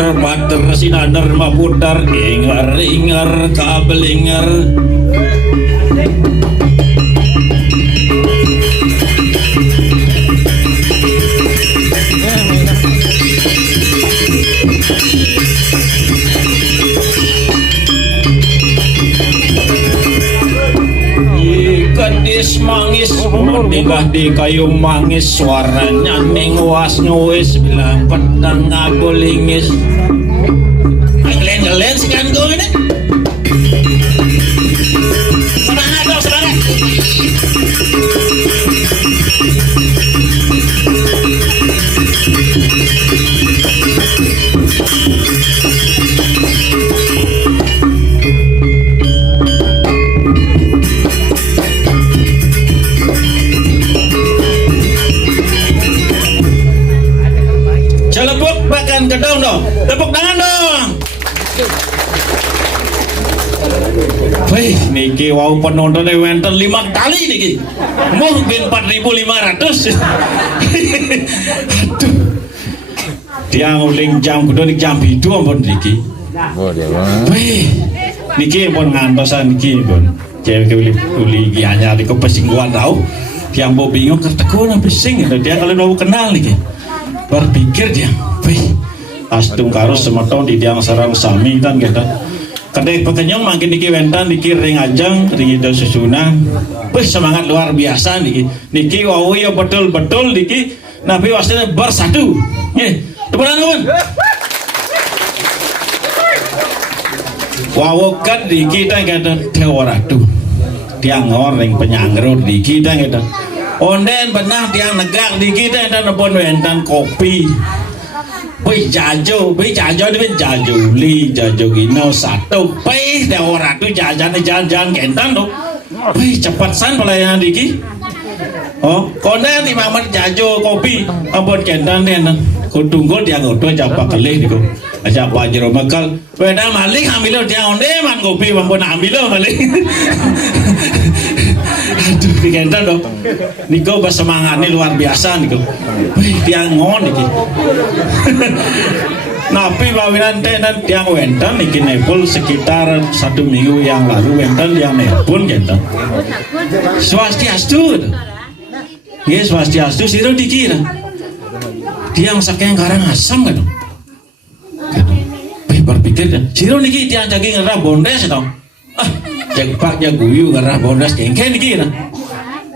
ingar bater sinadar mapudar ingar kabel ingar gadis mangis meninggal di kayu mangis suaranya menguas nguis bilang pedang ngabulingis ngelen sih kan gue ini semangat dong semangat gedong dong, tepuk tangan dong. Wih, niki wow penontonnya wenten 5 kali niki, mungkin 4.500. Aduh, dia nguling jam kudu nih jam itu ampun niki. Wih, niki pun ngantosan niki pun. Cewek uli hanya di kepesingguan tahu, yang mau bingung kertekun apa sing, dia kalau mau kenal niki, berpikir dia, wih. Astung karus semeton di tiang sarang sami kan gitu. Kedai pekenyong makin niki wentan niki ring ajang ring itu susunan. Wih semangat luar biasa niki. Niki wow ya betul niki. Nabi wasnya bersatu. Nih, teman teman. Wow kan niki tak gitu teoratu. Tiang orang penyangrut niki tak gitu. Onden benar tiang negak niki tak ada pun wentan kopi. Wih jajo dengan jajo li jajo gino satu wih dah orang tu jajan kentan tu wih cepat san pelayanan diki oh konen 5 menit jajo kopi ampun kentan ni nang kutunggul dia ngoto japa kelih diku aja Pak Jero Mekal weda malik ambil dia onde man kopi ampun ambil malik aduh kentan dong niko bersemangatnya luar biasa niko wih dia ngon niki napi bawinan teh dan tiang wentan niki nepul sekitar 1 minggu yang lalu wentan yang nepun kentan swastiastu ya swastiastu siru dikira tiang saking karang asam kan berpikir kan siru niki tiang jagi ngerah bondes dong pak jaguyu ngerah bondes kengke niki kan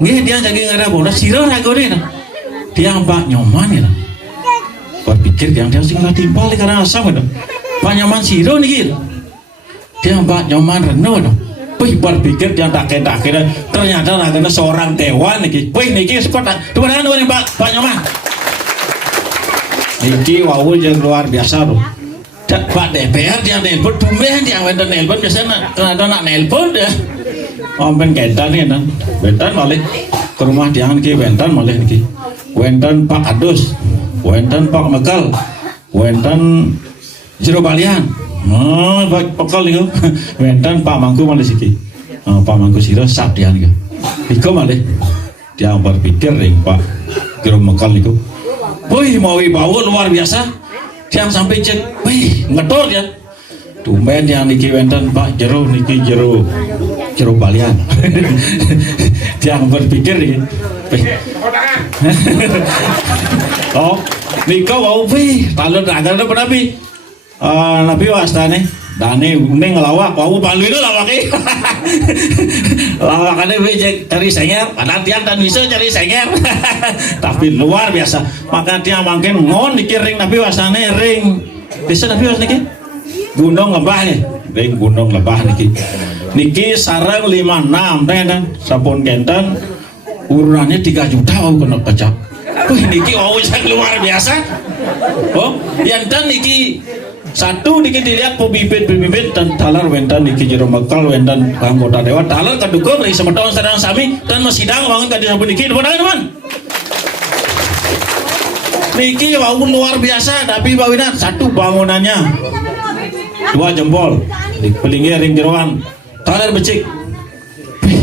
nggih dia jagi ngerah bondes siru ragone kan tiang pak nyoman ya berpikir yang dia sing timpal karena asam kan pak nyoman siru niki tiang pak nyoman reno dong wih berpikir yang tak ternyata ragone seorang dewan niki wih niki seperti tuhan pak nyoman niki wow yang luar biasa loh Pak DPR dia nelpon tumben dia wenten nelpon biasanya ada nak nelpon dia ompen kentan nih kan wentan balik ke rumah dia niki wentan malih niki wentan Pak Adus wentan Pak Mekal wentan Jero Balian Pak Pekal niku wentan Pak Mangku malih siki Pak Mangku sira sap dia niku iku malih dia berpikir ring Pak Jero Mekal niku wih mau bawa luar biasa yang sampai cek, wih ngedor ya tumben yang niki wenten Pak Jero niki Jero Balian yang berpikir nih oh nika wow wih talun agar ada penapi nabi wastane dane ning ngelawak wow palu itu lawaki lawakannya wih cari senger padahal tiang dan bisa cari senger tapi luar biasa maka tiang makin ngon dikiring nabi wastane ring bisa nabi was niki gunung lebah nih ring gunung lebah niki sarang 56 dan sabun kentan ururannya 3 juta wow kena pecah wih niki wow yang luar biasa oh yang dan niki satu niki dilihat pebibit dan talar wentan niki Jero Mekal wentan anggota dewan talar kedukung dari semeton sedang sami dan mesidang bangun tadi sabun niki teman-teman niki bangun luar biasa tapi bawinan satu bangunannya 2 jempol di pelingir ring jeroan talar becik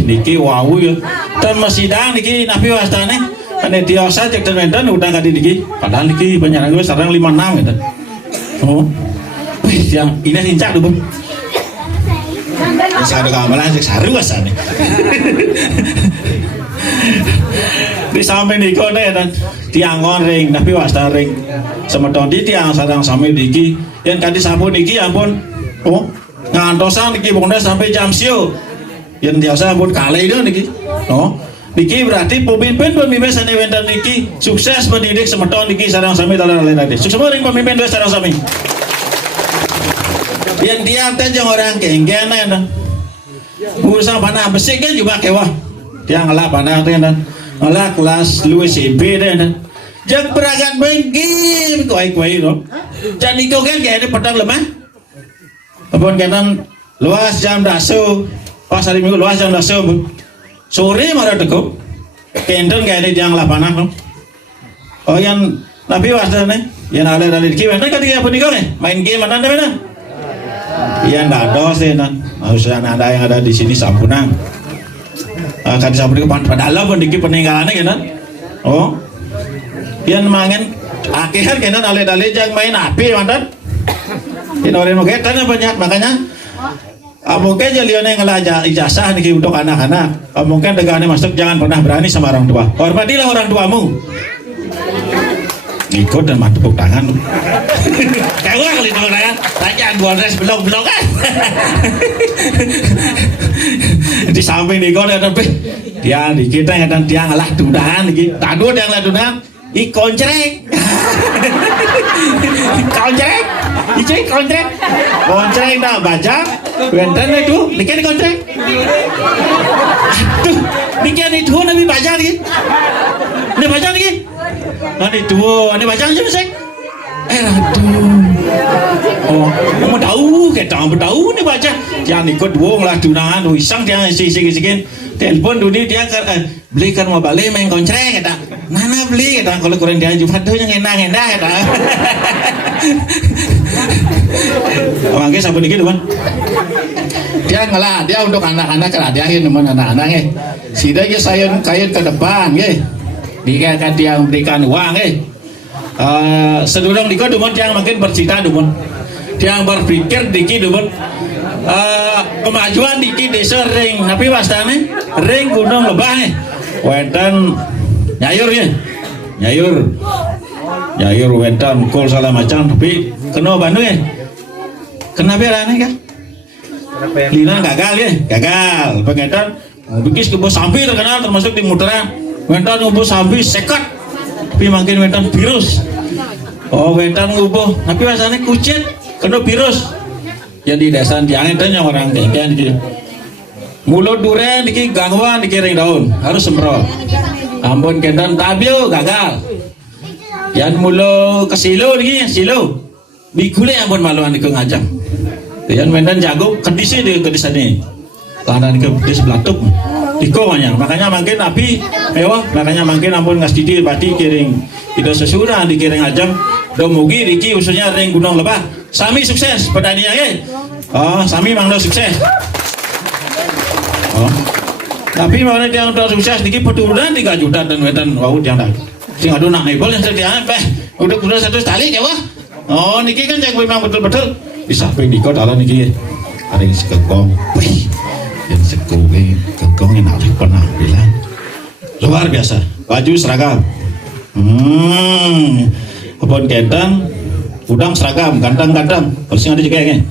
niki wow ya dan mesidang niki nabi wastane ane diosa cek dan wentan udah kadi niki padahal niki penyerang gue sarang 56 gitu oh yang ini cincak dulu. Saya ada kamalan cek saru asane. Di samping niko dan tiang ring tapi wasta ring semeton di tiang sarang sami diki yang kadi sampun niki ampun oh ngantosan niki pokoknya sampai jam sio yang biasa ampun kali itu niki no niki berarti pemimpin sana wenten niki sukses mendidik semeton niki sarang sami dalam tadi sukses ring pemimpin dua sarang sami yang tiang tajang orang kengkenan urusan panah besi kan juga kewah tiang ngelak panah tuh kan ngelak kelas lu SMP dan jangan beragat bengkim kuai loh jangan ikut kan kayak ada petang lemah apapun kanan luas jam dasu pas hari minggu luas jam dasu sore marah tekuk kendon kayak ada tiang ngelak panah loh oh yang tapi wasdane yang ada dari kiwan kan ketika apa nih kau main game mana mana yang dados deh nan harusnya ada yang ada di sini sampunang kan sampai pada alam pun dikit peninggalannya kan oh yang mangen akhir kan ale-ale jang main api mantan ini orang mau ketan banyak makanya mungkin jalian yang ngelajar ijazah nih untuk anak-anak mungkin degannya masuk jangan pernah berani sama orang tua hormatilah orang tuamu ikut dan mati tepuk tangan kau kali tepuk tangan tanya dua res belum kan di samping nih kau ada dia di kita yang dan tiang lah tundangan lagi tadu yang lah tundangan kontrek kontrek dah baca wenten itu dikian kontrek aduh dikian itu nabi baca lagi ini baca lagi ini baca aja masih aduh oh mau tahu kita mau tahu nih baca jangan ikut dua lah tunangan iseng jangan sih telepon dulu dia belikan mau balik main kontrek kata nana beli kata kalau kurang dia juga tuh yang enak kata makanya sabun dikit teman dia ngalah dia untuk anak-anak keradiahin teman anak-anaknya sida aja saya kain ke depan dia akan dia memberikan uang sedurung dikit teman yang makin bercita teman yang berpikir dikit teman kemajuan dikit desa ring tapi wastane ring gunung lebah wenten nyayur wenten kol salah macam tapi kena Bandung kena berani kan lina gagal pengetan bikis ke bos sampai terkenal termasuk di muteran wenten ngubuh sampai sekat tapi makin wenten virus wenten ngubuh tapi wastane kucit kena virus jadi desa tiang itu yang orang kengken gitu mulut durian diki gangguan dikiring daun harus semprot ampun kendan tabio gagal yang mulut ke silo diki silo bikule ampun maluan diki ngajak yang mendan jago kedisi di kedisani kanan ke di sebelah tuk diko banyak makanya makin api mewah makanya makin ampun ngas didi bati kiring tidak sesudah dikiring ajam domugi diki usulnya ring gunung lebah sami sukses pada dia sami mangdo sukses tapi mana dia udah sukses dikit peturunan 3 juta dan wetan wau dia dah sing adu nak nebol yang sediaan udah satu tali ya wah niki kan yang memang betul-betul di samping dikot ala niki ada yang sekegong yang sekegong yang Afif pernah bilang luar biasa baju seragam kebun kentan udang seragam gantang persing ada juga ya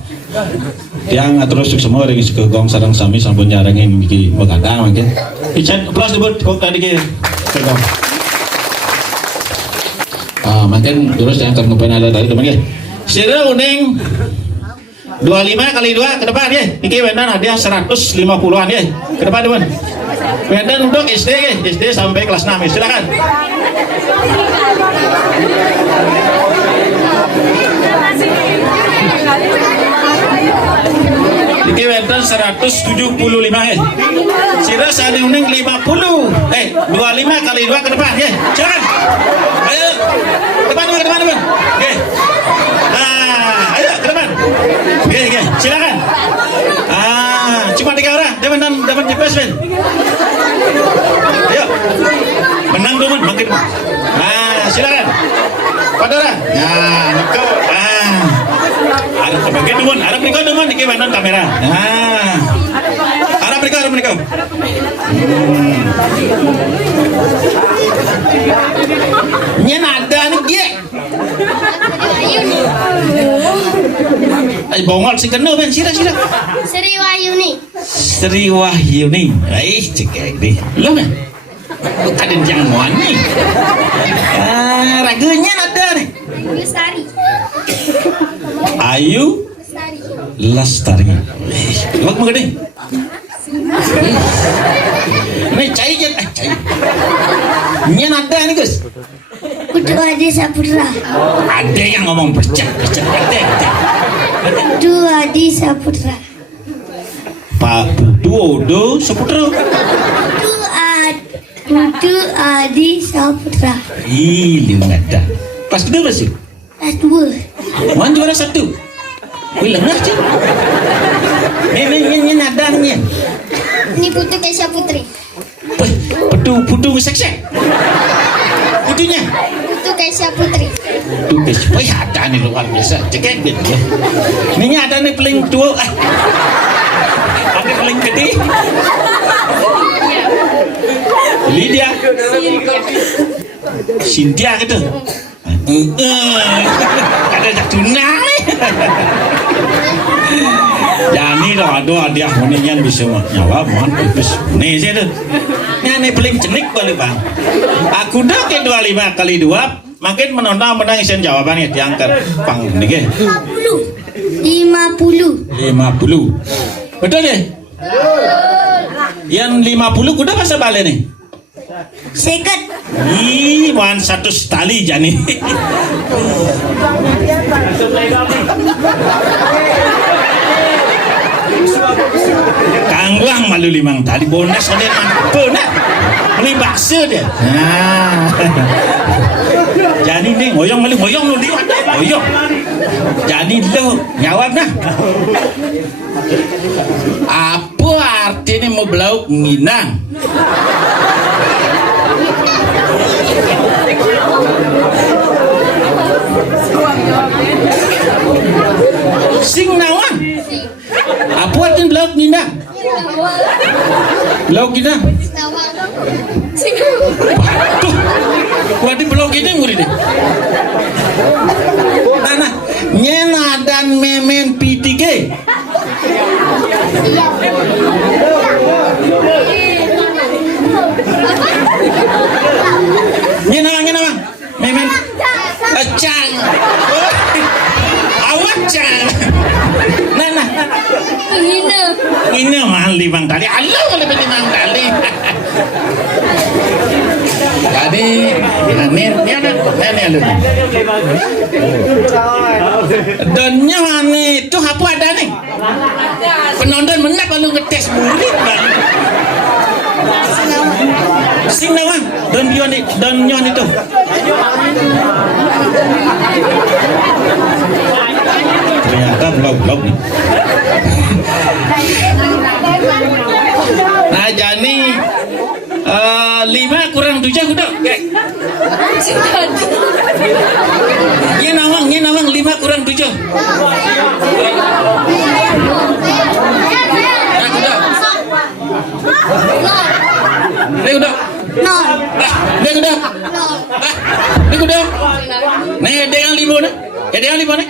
yang terus semua dengan sekegong sarang sami sampun nyarangin biki begadang mungkin ican plus debut kok tadi ke sekegong makin terus yang akan ngapain ada tadi teman ya sira uning 25 kali 2 ke depan ya iki wendan hadiah 150-an ya ke depan teman wendan untuk SD sampai kelas 6 ya silakan iki wendan 175 ya sira sane uning 50 25 kali 2 ke depan ya silakan ayo depan oke ayo ke depan oke silakan cuma 3 orang dia dapat GPS Ben ayo menang dulu makin silakan padahal Bagi dumun, harap nikah dumun niki wonten kamera. Nah. Harap nikah. Nyen ada nih dia. Ay bongol sing kena ben sira. Sri Wahyuni. Sri Wahyuni. Cekek deh. Lo men. Ada yang mau nih. Ragunya ada nih. Lestari. Ayu Lestari. Wak mau gede. Nih cai. Nyen ada nih Gus. Putu Adi Saputra. Ada yang ngomong bercak. Ada. Putu Adi Saputra. Pak Putu Odo Saputra. Putu Adi Saputra. Ih, ada. Kelas kedua sih. Kelas 2. Wan juara 1. Wih lengah sih. Ini ada nih. Ini Putu Kesha Putri. Putu seksek. Putunya. Putu Kesha Putri. Putu Kesha. Wih ada nih luar biasa. Cekek gitu ya. Ini ada nih paling tua. Ada paling gede. Lydia. Cynthia gitu. Ada tunang nih. Jadi aduh dia hunian bisa nyawa terus nih sih tuh. Ini paling cenik kali bang. Aku dah ke 25 kali 2 makin menang isen jawabannya diangkat pang nih. 50. Betul deh. Yang 50 kuda masa balik nih. Seket. Ih, wan 100 tali jani. Kangwang malu 5 tali bonus ada mampu nak. Beli bakso dia. Nah. Jadi nih ngoyong lu dia ngoyong. Jadi lu jawab nah. Apa artinya mau belauk nginang? Sing nawan. Apa artinya belauk nginang? Belauk nginang. Tuh, berarti belauk ini murid deh. Nah, nyena dan memen P3G. Nyena memen cang. Awak cang. Nah. Ini mahal 5 kali. Allah lebih 5 kali. Jadi ini ada. Donnya mana itu apa ada nih? Penonton mana kalau ngetes murid bang? Sing nawang don nyon itu. Ternyata blog nih. Nah jadi 5 kurang 7 udah. Nye nawang 5 kurang 7. Ini udah. Nih ada yang 5 nih. Ada yang 5 nih.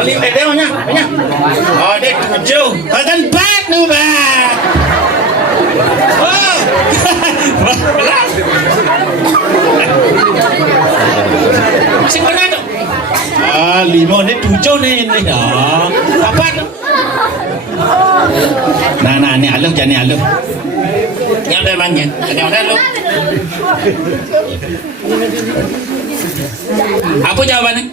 Ada yang banyak. Oh, ada 7. Kan 4 nih, Bang. Oh. Masih benar tuh. 5 nih 7 nih ini. Apa tuh? Nah ini aluh jadi aluh. Ini udah banyak. Ini udah lu. Apa jawabannya?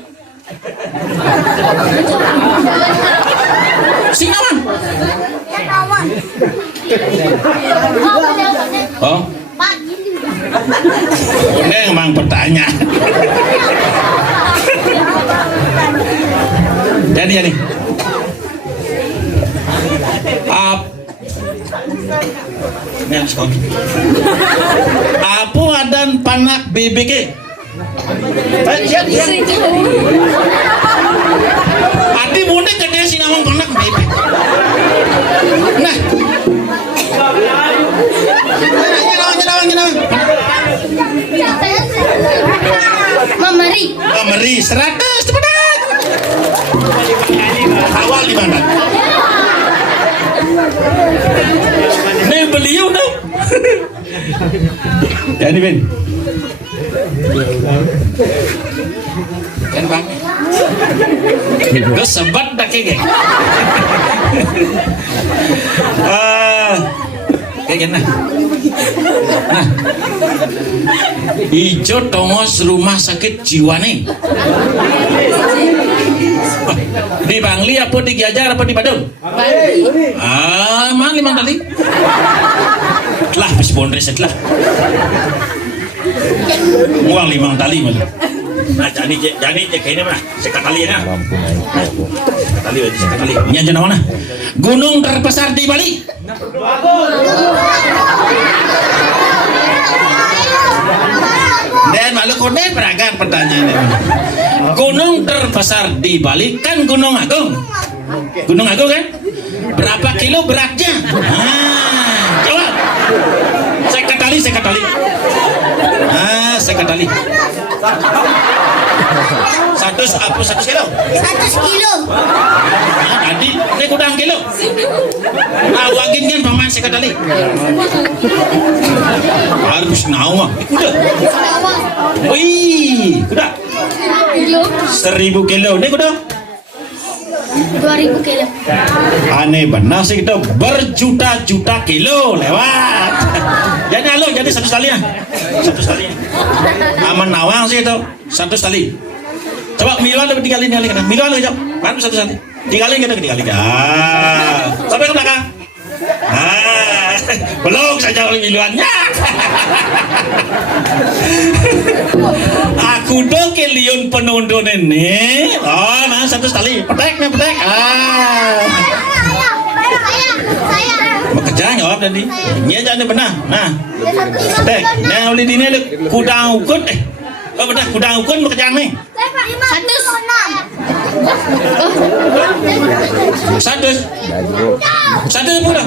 Sing nawan. Oh. Ini emang pertanyaan. Jadi. Apa dan panak BBG? Siap. Adi muda gede sih nawang konak baik. Nah. Nyawang. Mamari 100 cepetan. Awal di mana? Nih beliau dong. Jadi Ben. Kan bang. Gue sebat dah kayak. Kayak gini. Nah, Ijo tongos rumah sakit jiwa nih. Di Bangli apa di Giajar apa di Badung? Bangli. Mang limang tali. Lah, bis bonreset lah. Uang 5 tali malah. Nah, jadi kayaknya mana? Sekali ya. Sekali. Ini aja mana? Gunung terbesar di Bali. Dan malu kode peragaan pertanyaannya. Gunung terbesar di Bali kan Gunung Agung. Gunung Agung kan? Berapa kilo beratnya? Jawab. Sekali. Sekali. 100 kilo. 100 kilo. Tadi ini kudang kilo. Awagin kan paman sekali. Harus nawa. Kuda. Wih, kuda. 1000 kilo. Ini kuda. 2000 kilo. Aneh benar sih kita berjuta-juta kilo lewat. Jadi 100 kali ya. 100 kali. Aman nawang sih itu 100 kali. Coba Milan lebih 3 kali kan? Milan aja. Kan 100 kali. 3 kali kita 3 kali. Sampai ke belakang. Belum saja Milannya. Aku dong keliun penonton ini. Oh, nah 100 kali. Petek. Bekerja jawab tadi. Ini aja nih benar. Nah, tek. Nah, oleh dini ada kudang ukun. Benar kudang ukun bekerja nih. 100 pula.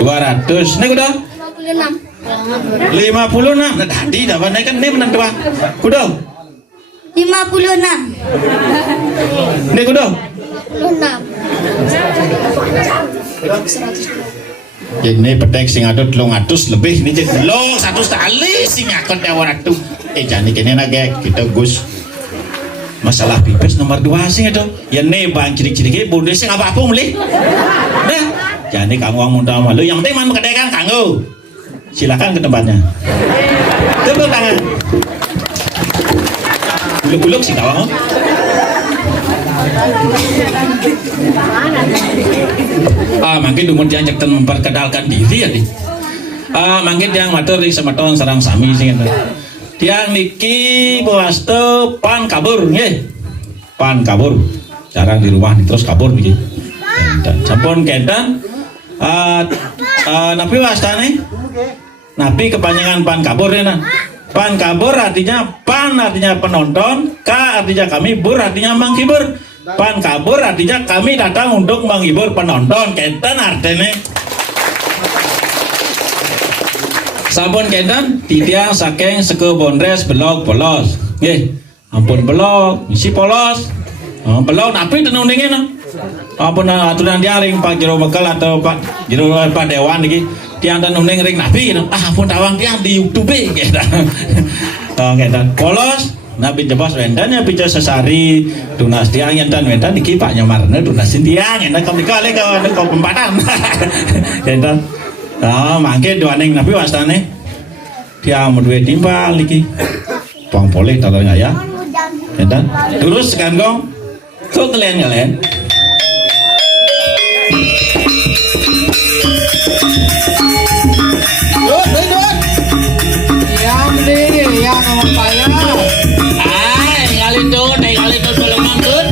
200. Nih kuda. 56. Nah, tadi dapat naik kan ini benar dua. Kuda. 56. Nih kuda. 56. Ini petek sing ada 300 lebih ini jadi belum 100 kali sing akon dewan itu. Jadi kini nage kita Gus masalah pipis nomor 2 sing itu. Ya nih bang ciri-ciri bunda sing apa mulai. Dah. Jadi kamu ang muda malu yang penting man kedekan kanggo. Silakan ke tempatnya. Tepuk tangan. Buluk-buluk sih kawang. Mungkin dumut diajak memperkenalkan diri ya di. Mungkin yang matur di semeton sarang sami sing tiang niki bawastu pan kabur nggih. Pan kabur. Jarang di rumah terus kabur niki. Sampun kendan napi wastane? Napi kepanjangan pan kabur ya nah. Pan kabur artinya pan artinya penonton, ka artinya kami, bur artinya menghibur. Pan kabur artinya kami datang untuk menghibur penonton. Kentan artinya sampun kentan tidiang saking seke bondres belok polos. Nggih, ampun belok, misi polos. Belok napi tenundingin no. Ampun aturan diaring Pak Jero Bekal atau Pak Jero Pak Dewan iki tiang tenunding ring napi no. Ampun tawang tiang di YouTube gitu. Kentan polos. Nabi jebas wendannya pica sesari tunas tiang yentan wendan iki Pak Nyamarne tunas tiang yentan kami kali kau pempatan. Yentan. Mangke doaning nabi wastane tiang duwe timbal iki. Pong poleh tolong ya. Yentan. Terus kan gong. Kok kalian. Yang ngomong payah. Ngalin tuh belum mangkut.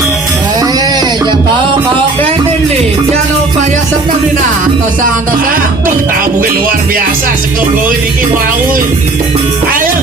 Kau kenen nih. Yang ngomong payah serta dina. Tosa. Tahu luar biasa sekolah ini mau. Ayo.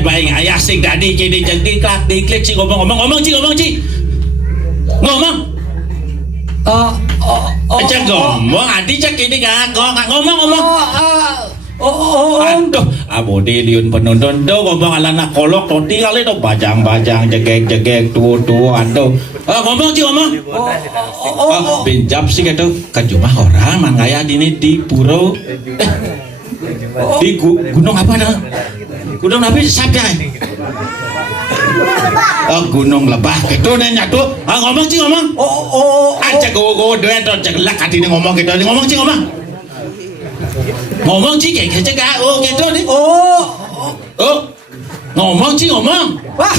Jan bae ayah sing dadi kene jeng diklik sing ngomong Ci. Ngomong. Aja ngomong adi cek kene ngomong. Aduh, abodi liun penonton do ngomong ala nak kolok toti kali do bajang jegek tuh aduh. Ngomong Ci ngomong. Pinjam sih gitu ke rumah orang mangaya di puro. Di gunung apa dah? Gunung apa siapa? Gunung Lebah gitu nanya tuh. Ngomong Ci ngomong. Aja go doa tuh ceklak hati ngomong gitu. Ngomong Ci ngomong. Ngomong Ci kayak gitu gitu nih. Ngomong Ci ngomong. Wah,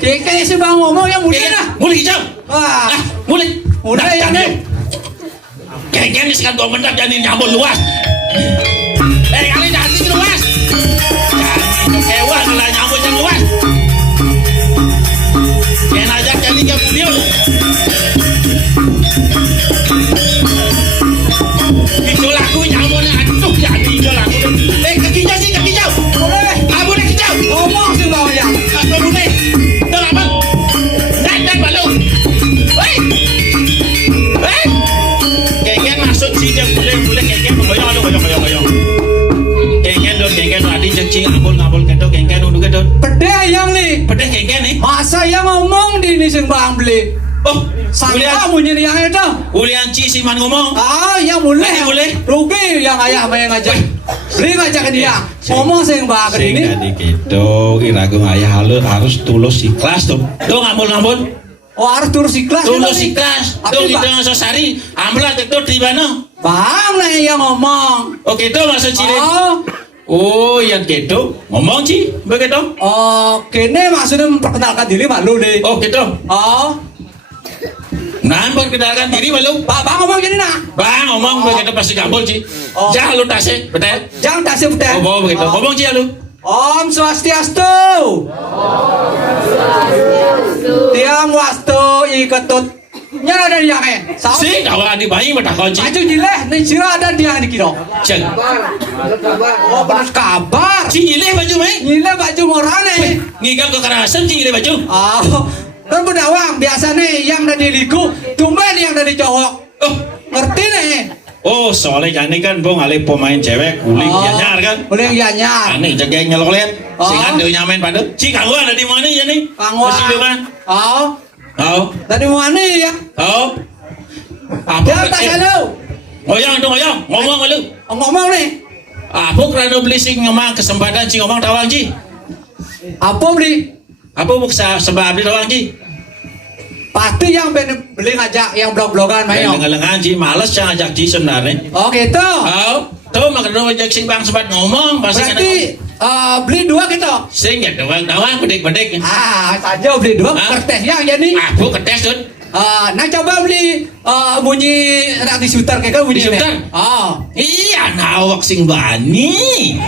kayak si bang ngomong yang mulai dah. Mulai hijau. Wah, Mulai ya nih. Kayaknya sekarang 2 menit jadi nyambung luas. Kali jadi luas. Hewan lah nyambung yang luas. Jangan ajak jadi ke video. Itu lagu nyambungnya aduh jadi itu lagu. Kaki jauh. Boleh. Boleh hijau. Ngomong si bang ya. Boleh. Dah apa? Dan balu. Hei. Kayaknya masuk sih dia boleh kayaknya goyong. Kayaknya adi cacing ngabul gitu kayaknya dulu gitu. Pedeh yang nih. Pedeh kayaknya nih. Masa yang ngomong di ini sing bang beli. Sangka bunyi yang itu. Ulian Ci si man ngomong. Yang boleh. Rugi yang ayah yang ngajak. Beli ngajak ke dia. Ngomong sing bang ini. Sing tadi gitu. Iragung ayah harus tulus ikhlas tuh. Tuh ngambul. Harus tulus ikhlas. Tulus ikhlas. Tuh kita ngasih sari. Ambil gitu di mana? Bang lah yang ngomong. Gitu maksud Ci. Yang gitu. Ngomong Ci. Begitu. Kene maksudnya memperkenalkan diri malu deh. Gitu. Nah, perkenalkan diri malu. Bang ngomong gini nah. Bang ngomong begitu pasti gambol Ci. Jangan lu tasnya, betul? Jangan tasnya betul. Begitu. Ngomong Ci lu. Om Swastiastu. Tiang wastu iketut. Nyala dari yang Si kawan di bayi bertakon Ci. Maju jileh, nih sira ada dia di kiro. Ceng. Benar kabar. Ci nyileh baju mai. Nyileh baju morane. Ngigam kekerasan Ci nyileh baju. Kan bedawang biasa nih yang dari liku, tumben yang dari cowok. Ngerti nih. Soalnya ini kan bong alih pemain cewek guling nyar kan. Guling nyar. Aneh jaga nyelolet. Sing ada nyamen pada. Ci kanggo ada di mana ya nih? Kanggo. Masih di mana? Dari mana ya? Apa tak halo. Ngomong lu. Ngomong nih. Apa kerana beli sing ngomong kesempatan Ci ngomong tawang Ci? Apa beli? Apa buksa sebab beli tawang Ci? Pasti yang beli ngajak yang blog-blogan mayo. Lengan Ci males cang ngajak Ci sebenarnya. Gitu. Tuh makanya ngajak sing bang sempat ngomong pasti kan. Berarti beli 2 gitu. Sing ya doang bedek. Saja beli 2 kertes yang jadi. Aku kertes tuh. Nah coba beli bunyi rak di shooter kayak bunyi shooter. Iya nawak sing bani.